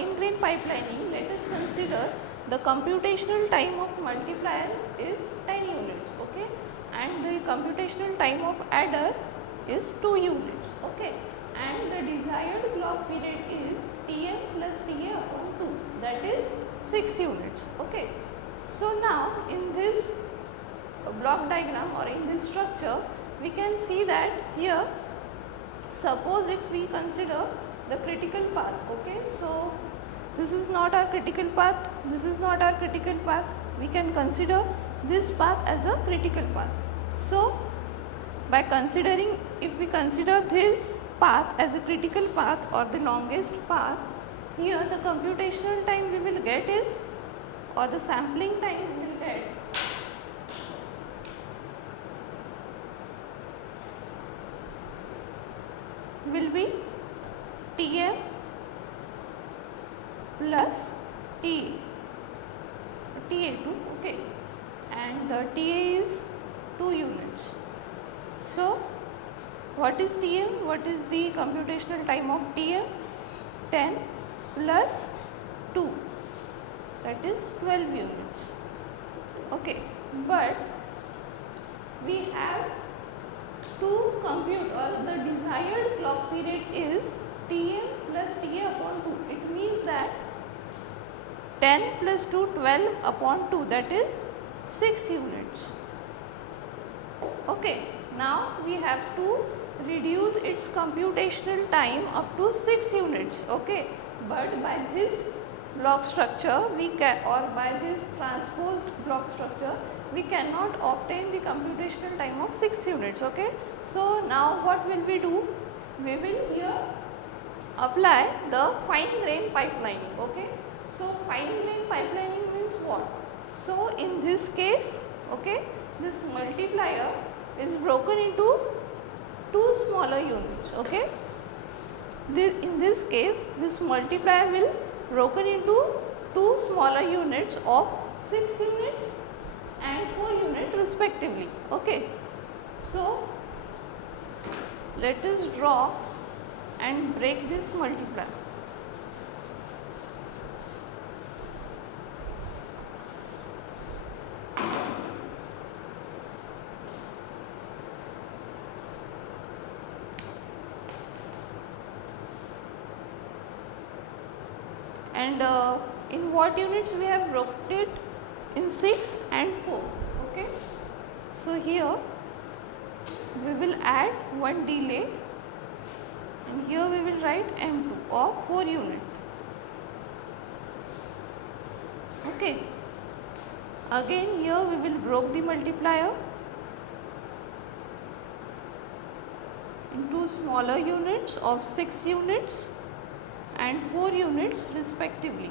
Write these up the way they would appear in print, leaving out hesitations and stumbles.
fine grain pipelining, let us consider the computational time of multiplier is 10 units, okay, and the computational time of adder is 2 units, okay, and the desired clock period is Tm plus Ta upon 2, that is 6 units, okay. So now in this block diagram or in this structure, we can see that here, suppose if we consider the critical path, okay, so this is not our critical path, this is not our critical path, we can consider this path as a critical path. So by considering, if we consider this path as a critical path or the longest path, here the computational time we will get is, or the sampling time we will get, will be Tm plus Ta2, okay, and the Ta is 2 units. So what is Tm? What is the computational time of Tm? 10 plus 2, that is 12 units, okay, but we have to compute, or the desired clock period is Tm plus Ta upon 2. It means that 10 plus 2, 12 upon 2, that is 6 units. Okay, now we have to reduce its computational time up to 6 units. Okay, but by this block structure we can, or by this transposed block structure, we cannot obtain the computational time of 6 units, okay. So now what will we do? We will here apply the fine grain pipelining, okay. So fine grain pipelining means what? So in this case, okay, this multiplier is broken into 2 smaller units, okay. In this case, this multiplier will broken into 2 smaller units of 6 units and 4 units respectively, okay. So let us draw and break this multiplier. And in what units we have broken it? In 6 and 4, okay. So here we will add one delay, and here we will write M2 of 4 unit, okay. Again here we will break the multiplier into smaller units of 6 units and 4 units respectively.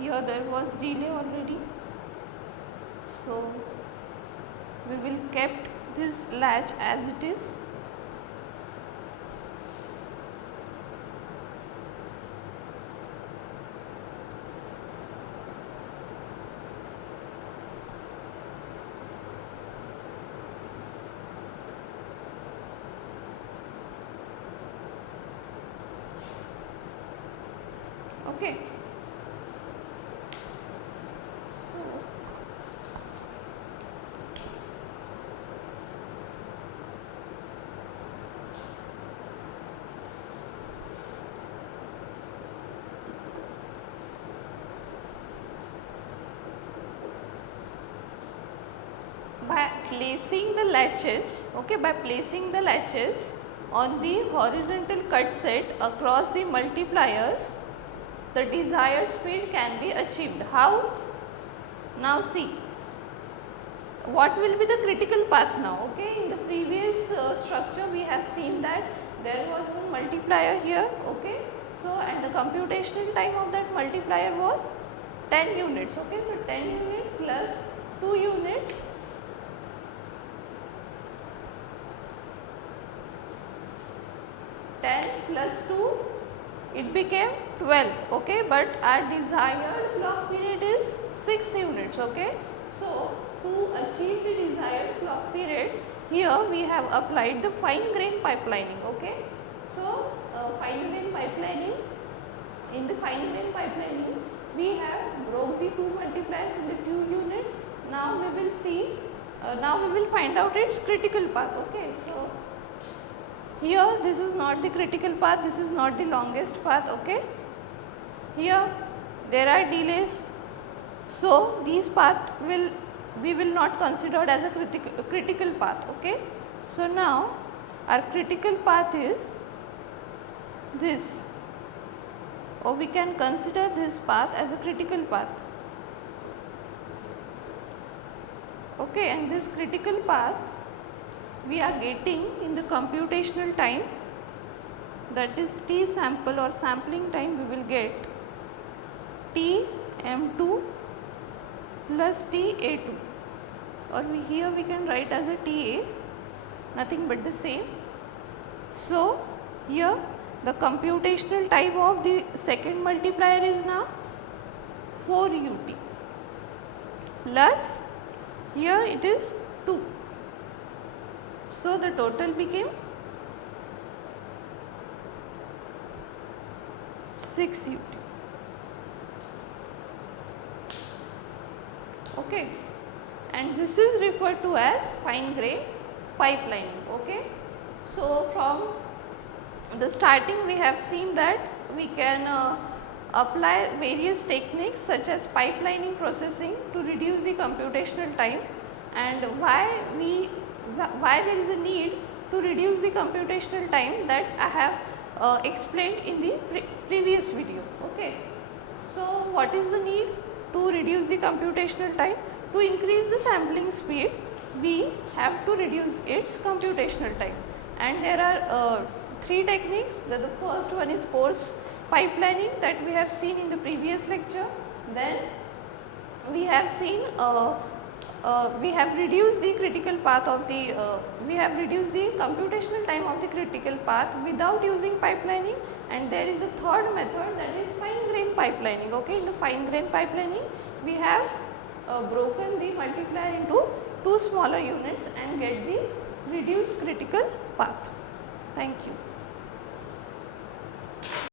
Here there was delay already, so we will kept this latch as it is. Okay. By placing the latches, okay, by placing the latches on the horizontal cut set across the multipliers, the desired speed can be achieved. How? Now see, what will be the critical path now? Okay, in the previous structure we have seen that there was one multiplier here, okay. So and the computational time of that multiplier was 10 units, okay. So 10 unit plus 2 units 10 plus 2, it became 12, okay, but our desired clock period is 6 units, okay. So, to achieve the desired clock period, here we have applied the fine grain pipelining, okay. So, fine grain pipelining, in the fine grain pipelining, we have broke the two multipliers in the 2 units. Now we will see, now we will find out its critical path, okay. So, here this is not the critical path, this is not the longest path, okay. Here there are delays, so these path we will not consider as a critical path, okay. So, now our critical path is this, or we can consider this path as a critical path, okay. And this critical path we are getting in the computational time, that is t sample or sampling time, we will get t m2 plus t a2, or here we can write as a ta, nothing but the same. So, here the computational time of the second multiplier is now 4 ut plus here it is 2. So, the total became 6 ut, okay, and this is referred to as fine grain pipelining, okay. So, from the starting we have seen that we can apply various techniques such as pipelining processing to reduce the computational time, and why there is a need to reduce the computational time, that I have explained in the previous video, okay. So, what is the need to reduce the computational time? To increase the sampling speed, we have to reduce its computational time, and there are 3 techniques. The first one is coarse pipelining that we have seen in the previous lecture. Then we have seen we have reduced the critical path of the we have reduced the computational time of the critical path without using pipelining, and there is a third method, that is fine grain pipelining, okay. In the fine grain pipelining, we have broken the multiplier into 2 smaller units and get the reduced critical path. Thank you.